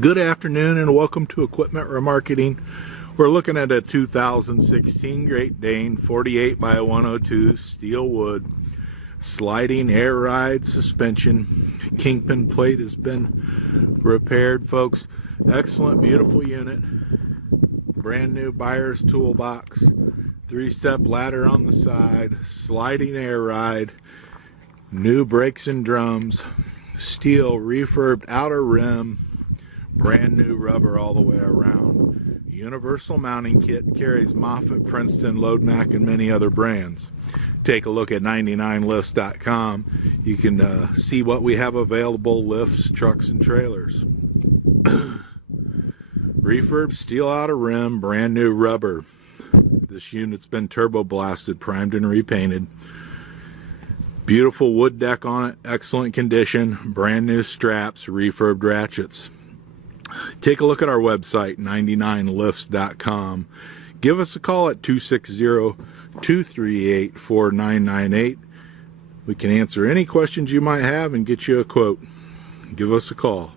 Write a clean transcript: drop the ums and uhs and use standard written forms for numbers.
Good afternoon and welcome to Equipment Remarketing. We're looking at a 2016 Great Dane 48 by 102 steel wood sliding air ride suspension. Kingpin plate has been repaired, folks. Excellent, beautiful unit. Brand new buyer's toolbox. 3-step ladder on the side. Sliding air ride. New brakes and drums. Steel refurbed outer rim. Brand new rubber all the way around. Universal mounting kit, carries Moffett, Princeton, Loadmac, and many other brands. Take a look at 99lifts.com. You can see what we have available: lifts, trucks, and trailers. Refurb steel outer rim, brand new rubber. This unit's been turbo blasted, primed, and repainted. Beautiful wood deck on it, excellent condition. Brand new straps, refurbed ratchets. Take a look at our website, 99lifts.com. Give us a call at 260-238-4998. We can answer any questions you might have and get you a quote. Give us a call.